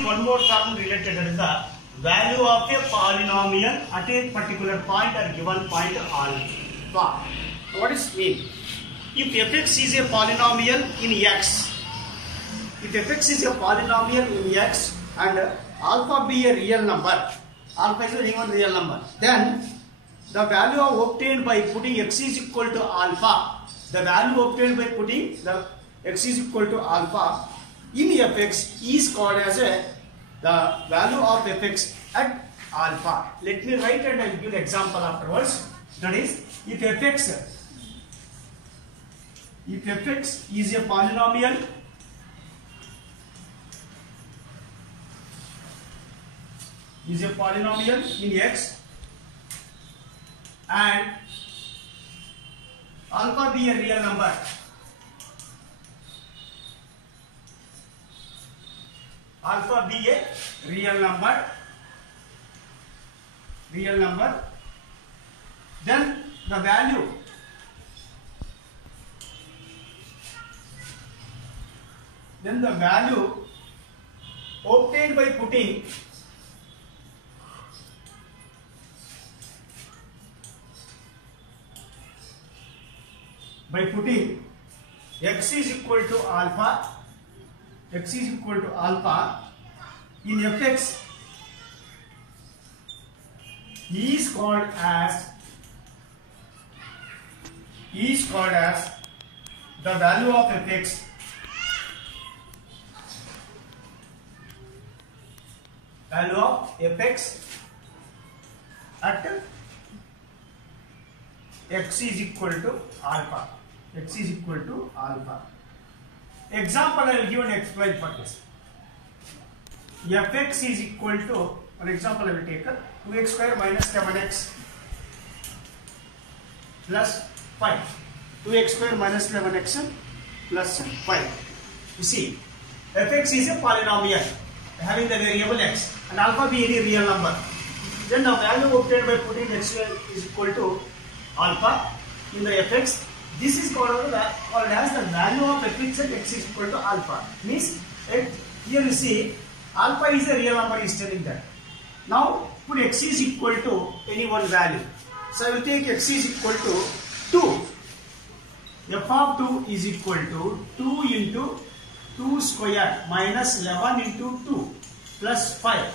One more term related to the value of a polynomial at a particular point or given point alpha. What does it mean? If fx is a polynomial in x, if fx is a polynomial in x and alpha be a real number, alpha is a real number, then the value obtained by putting x is equal to alpha, the value obtained by putting the x is equal to alpha in fx is called as the value of fx at alpha. Let me write and I will give example afterwards. That is, if fx is a polynomial in x and alpha be a real number, then the value obtained by putting x is equal to alpha in fx is called as the value of fx at x is equal to alpha. Example I will give and explain for this. Fx is equal to, for example I will take 2x square minus 7x plus 5. 2x square minus 11x plus 5. You see, fx is a polynomial having the variable x and alpha be any real number. Then the value obtained by putting x is equal to alpha in the fx. This is called as the value of fx at x is equal to alpha. Means here you see alpha is a real number, is telling that. Now put x is equal to any one value. So I will take x is equal to 2. F of 2 is equal to 2 into 2 square minus 11 into 2 plus 5.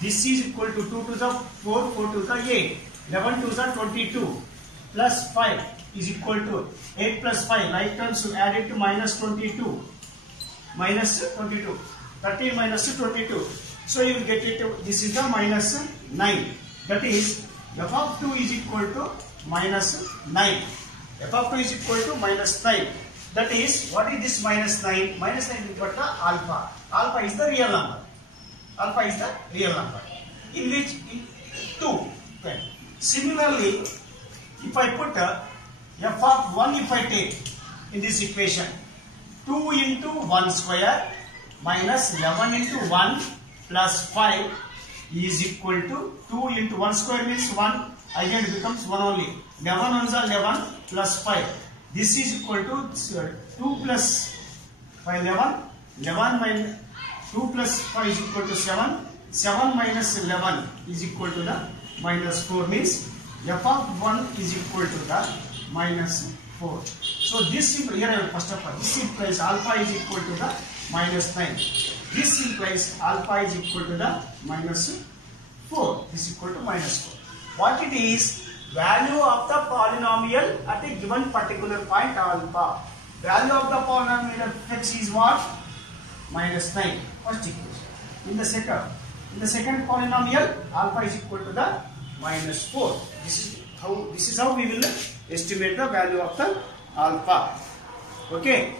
This is equal to 2 to the 4, 4 to the 8, 11 to the 22 plus 5 is equal to 8 plus 5. Right terms you add it to minus 22. 13 minus 22. So you will get it. This is the minus 9. That is f of 2 is equal to minus 9. F of 2 is equal to minus 9. That is, what is this minus 9? Minus 9 is equal to alpha. Alpha is the real number. In which 2. Okay. Similarly, if I put f of 1, if I take in this equation 2 into 1 square minus 11 into 1 plus 5 is equal to 2 into 1 square means 1, again it becomes 1 only. 11 ones are 11 plus 5. This is equal to 2 plus 5, 11 minus 2 plus 5 is equal to 7. 7 minus 11 is equal to the minus 4, means f of 1 is equal to the minus 4. So this here first of all, this implies alpha is equal to the minus 9. This implies alpha is equal to the minus 4. This is equal to minus 4. What it is? Value of the polynomial at a given particular point alpha. Value of the polynomial fx is what? Minus 9. First equation. In the second polynomial, alpha is equal to the minus 4. This is how we will estimate the value of the alpha. Okay.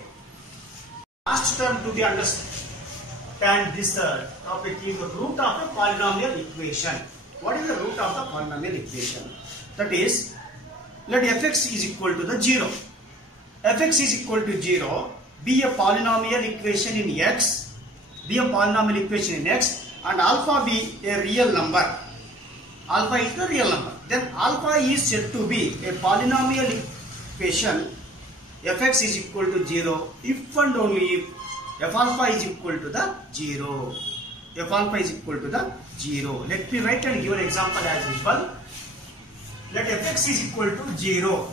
Last term to the understand this topic is the root of a polynomial equation. What is the root of the polynomial equation? That is, let fx is equal to the 0. Fx is equal to 0. Be a polynomial equation in x. And alpha be a real number. Alpha is the real number. Then alpha is said to be a polynomial equation fx is equal to 0 if and only if f alpha is equal to the 0. f alpha is equal to the 0. Let me write and give an example as usual. Let fx is equal to 0.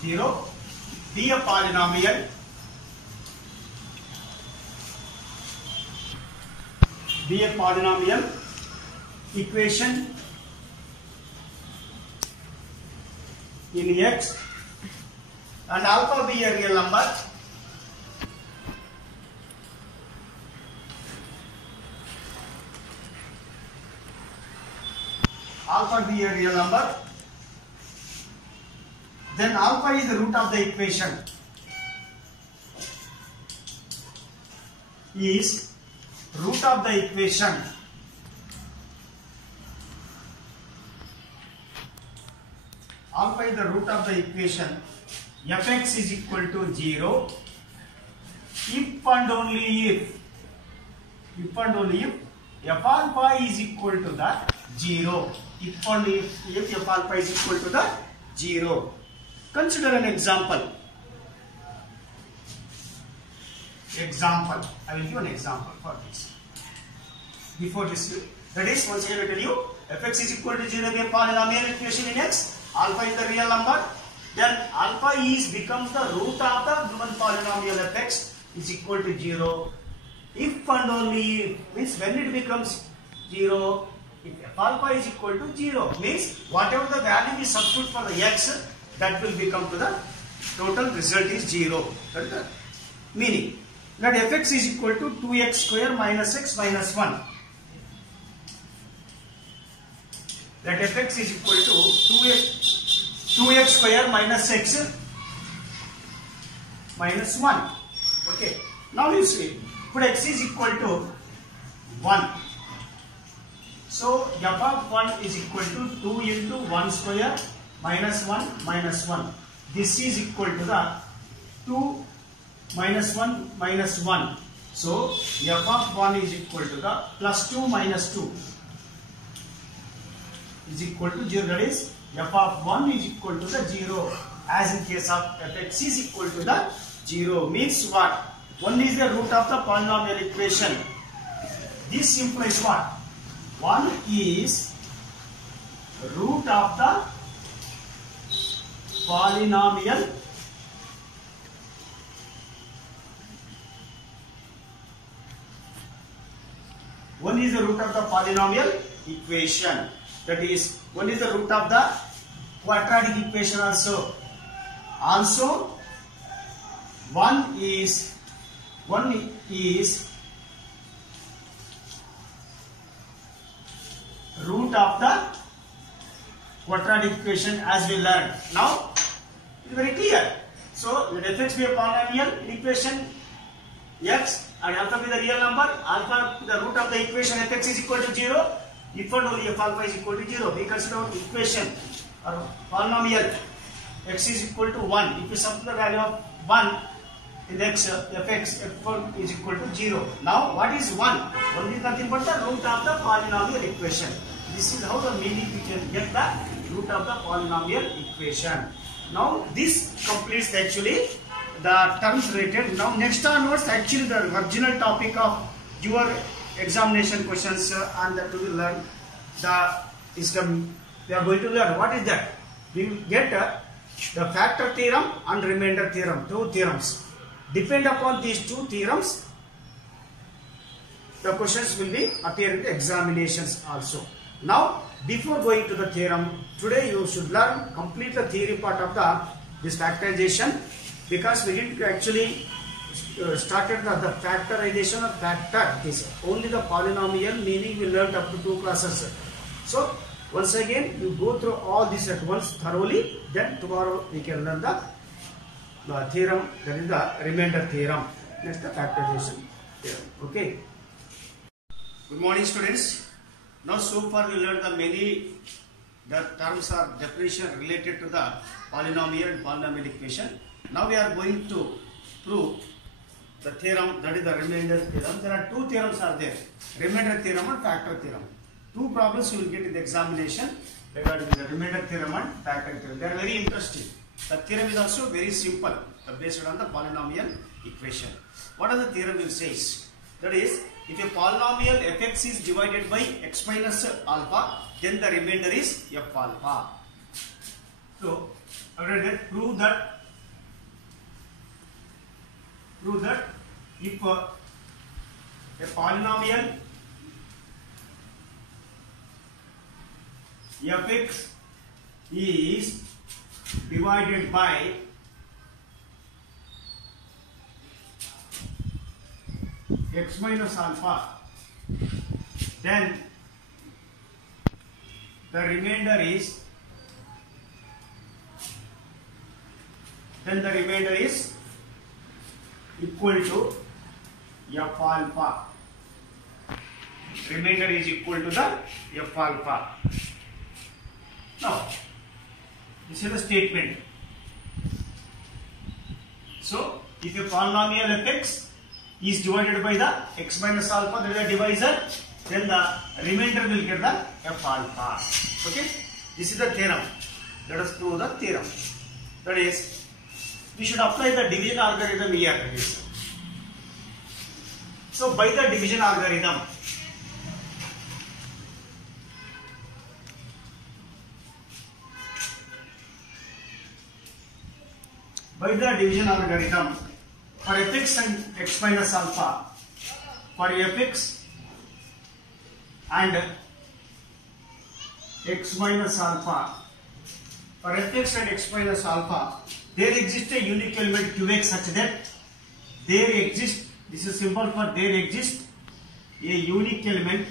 0. Be a polynomial. Be a polynomial equation in x and alpha be a real number. Alpha be a real number. Then alpha is the root of the equation. Is root of the equation. Alpha is the root of the equation. Fx is equal to 0 if and only if f alpha is equal to the 0. If and if f alpha is equal to the 0. Consider an example. I will give an example for this. Before this, that is, once I will tell you, fx is equal to 0 be a polynomial equation in x. Alpha is the real number. Then alpha becomes the root of the given polynomial fx is equal to 0. If and only if, means when it becomes 0, if f alpha is equal to 0, means whatever the value we substitute for the x, that will become to the total result is 0. That is the meaning. Let fx is equal to 2x square minus x minus 1. Let fx is equal to 2x square minus x minus 1. Okay. Now you see, put x is equal to 1. So f of 1 is equal to 2 into 1 square minus 1 minus 1. This is equal to the 2 minus 1 minus 1. So f of 1 is equal to the plus 2 minus 2 is equal to 0. That is, f of 1 is equal to the 0. As in case of fx is equal to the 0. Means what? 1 is the root of the polynomial equation. This implies what? 1 is root of the polynomial equation. That is, 1 is the root of the quadratic equation also. Also, 1 is root of the quadratic equation as we learned. Now, it is very clear. So, let fx be a polynomial in equation x and alpha be the real number. Alpha the root of the equation fx is equal to 0. If and only f alpha is equal to 0. We consider equation or polynomial x is equal to 1. If you substitute the value of 1 in x, fx f1 is equal to 0. Now, what is 1? 1 is nothing but the root of the polynomial equation. This is how the meaning we can get the root of the polynomial equation. Now, this completes actually the terms related. Now, next onwards, actually the original topic of your examination questions and that we will learn we are going to learn what is that. We will get the factor theorem and remainder theorem, two theorems. Depend upon these two theorems, the questions will be appear in the examinations also. Now, before going to the theorem, today you should learn complete the theory part of this factorization, because we didn't actually started the factorization of factor. This only the polynomial meaning we learned up to 2 classes. So once again you go through all this at once thoroughly, then tomorrow we can learn the theorem, that is the remainder theorem. Next, the factorization theorem. Okay. Good morning, students. Now so far we learned the terms or definition related to the polynomial and polynomial equation. Now we are going to prove the theorem, that is the remainder theorem. There are two theorems are there, remainder theorem and factor theorem. Two problems you will get in the examination regarding the remainder theorem and factor theorem. They are very interesting. The theorem is also very simple, based on the polynomial equation. What does the theorem will say? That is, if a polynomial fx is divided by x minus alpha, then the remainder is f alpha. So, prove that if a polynomial fx is divided by x minus alpha, then the remainder is equal to f alpha. Remainder is equal to the f alpha. Now, this is the statement. So, if a polynomial fx is divided by the x minus alpha, that is the divisor, then the remainder will get the f alpha. Okay? This is the theorem. Let us prove the theorem. That is, we should apply the division algorithm here. So, by the division algorithm, for fx and x minus alpha, for fx and x minus alpha, there exists a unique element qx such that there exists, this is simple for there exists a unique element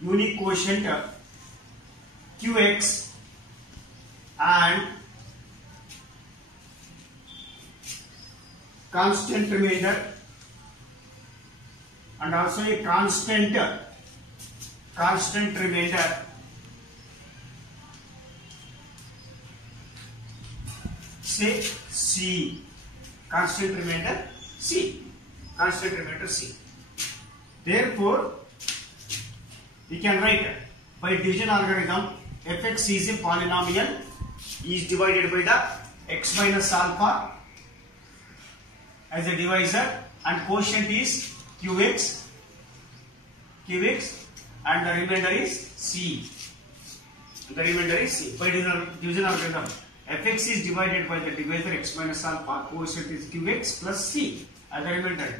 unique quotient qx and constant remainder, and also a constant remainder, say c, constant remainder c. Therefore, we can write by division algorithm, fx is a polynomial is divided by the x minus alpha as a divisor, and quotient is qx and the remainder is c. By division algorithm, fx is divided by the divisor x minus alpha, quotient is qx plus c and the remainder.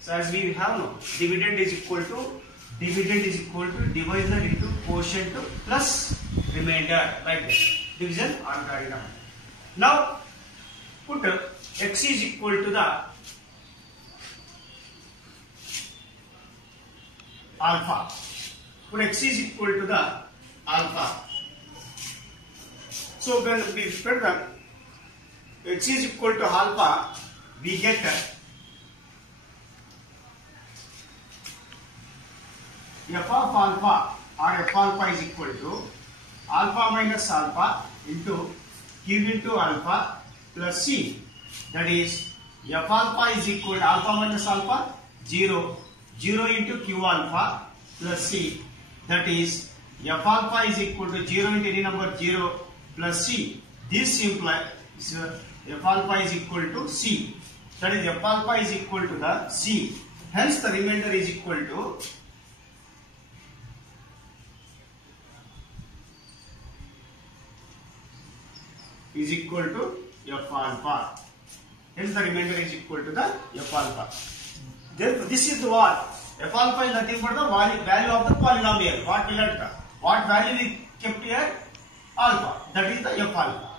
So as we have now, dividend is equal to divisor into quotient plus remainder, like this. Division algorithm. Now put x is equal to the alpha. So when we put the x is equal to alpha, we get f of alpha or f alpha is equal to alpha minus alpha into q into alpha plus c. That is, f alpha is equal to alpha minus alpha 0 into q alpha plus c. That is, f alpha is equal to 0 into any number 0 plus c. This implies f alpha is equal to c. That is, f alpha is equal to the c. Hence, the remainder is equal to f alpha. Hence, the remainder is equal to the f alpha. Therefore, this is what f alpha is nothing but the value of the polynomial. What value we kept here? Alpha. That is the f alpha.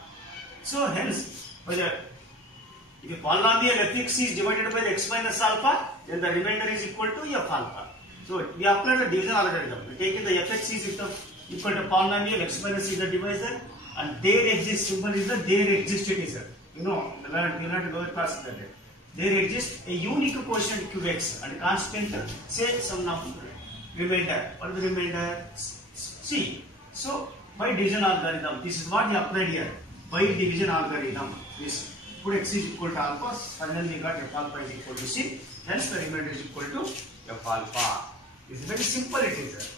So, hence, if a polynomial fx is divided by the x minus alpha, then the remainder is equal to f alpha. So, we apply the division algorithm. We take in the fx is equal to polynomial, x minus is the divisor, and there exists, symbol is the there exists it is. You know, we learned to go class that day. There exists a unique quotient qx and constant, say some number remainder. What is the remainder? C. So, by division algorithm, this is what we applied here. By division algorithm, this put x is equal to alpha, finally we got f alpha is equal to c. Hence the remainder is equal to f alpha. It's very simple it is.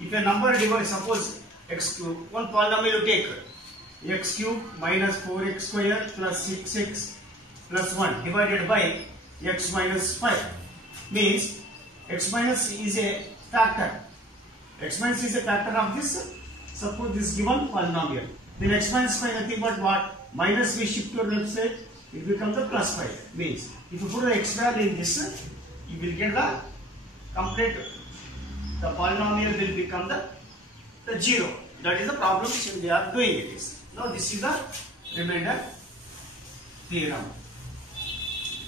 If a number divides, suppose x cube, one polynomial you take x cube minus 4x square plus 6x plus 1 divided by x minus 5 means x minus is a factor. X minus is a factor of this, suppose this given polynomial. Then x minus 5 nothing but what? Minus we shift to left side, it becomes the plus 5. Means if you put the x value in this, you will get the complete, the polynomial will become the 0. That is the problem which we are doing it is. Now this is the remainder theorem.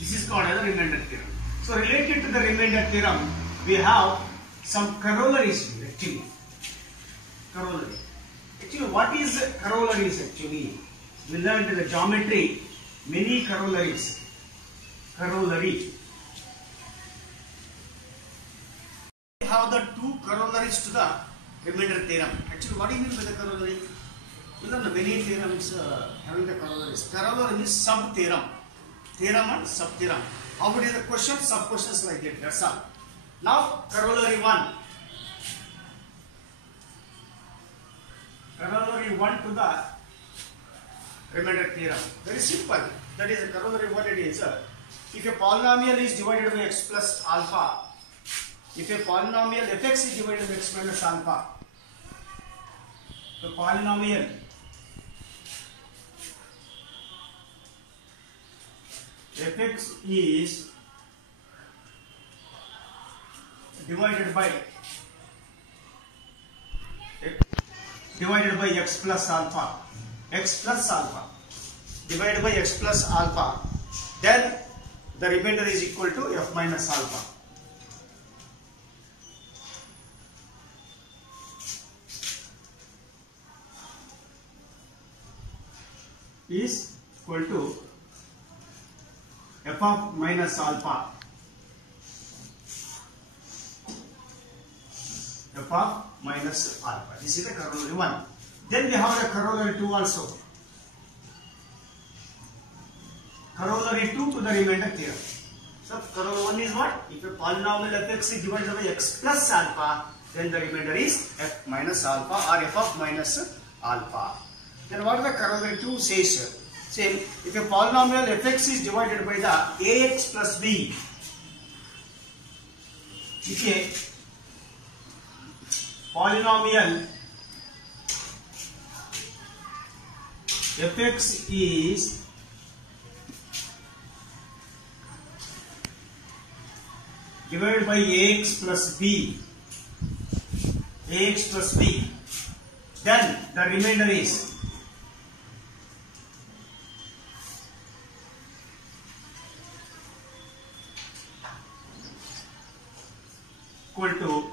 This is called as the remainder theorem. So related to the remainder theorem, we have some corollaries actually. Corollary. Actually, what is corollaries actually? We learned in the geometry many corollaries. Corollary. We have the two corollaries to the remainder theorem. Actually, what do you mean by the corollary? We learned many theorems having the corollaries. Corollary means sub-theorem. Theorem and sub-theorem. How it is the question? Sub-questions like that. That's all. Now, corollary 1. Corollary 1 to the remainder theorem. Very simple. That is the corollary 1 it is. If a polynomial is divided by x plus alpha, if a polynomial fx is divided by x minus alpha, the polynomial fx is divided by x plus alpha, divided by x plus alpha, then the remainder is equal to f minus alpha. Is equal to f of minus alpha, f of minus alpha. This is the corollary 1. Then we have the corollary 2 also. Corollary 2 to the remainder theorem. So corollary 1 is what? If a polynomial fx is divided by x plus alpha, then the remainder is f minus alpha or f of minus alpha. Then what the corollary 2 says? Say, if a polynomial fx is divided by the ax plus b, if a polynomial fx is divided by ax plus b, then the remainder is equal to,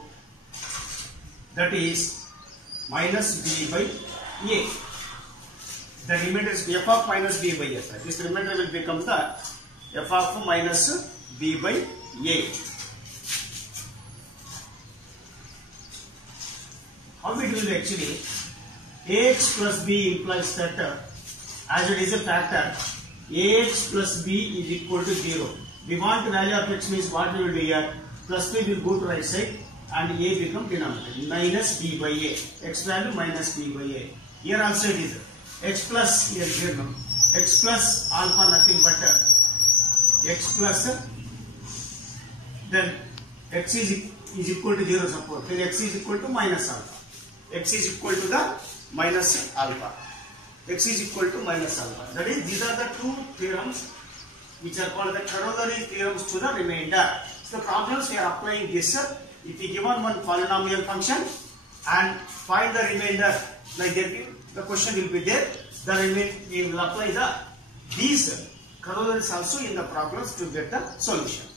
that is minus b by a. The remainder is f of minus b by a. This remainder will become the f of minus b by a. How it will be actually? Ax plus b implies that as it is a factor, ax plus b is equal to 0. We want the value of x means what we will do here? Plus b will go to right side and a become denominator. Minus b by a. X value minus b by a. Here also it is x plus, here 0. X plus alpha nothing but x plus, then x is equal to 0 suppose. Then x is equal to minus alpha. X is equal to the minus alpha. X is equal to minus alpha. That is, these are the two theorems which are called the corollary theorems to the remainder. So the problems we are applying this. If we given one polynomial function and find the remainder like that, the question will be there. The remainder we will apply these corollaries also in the problems to get the solution.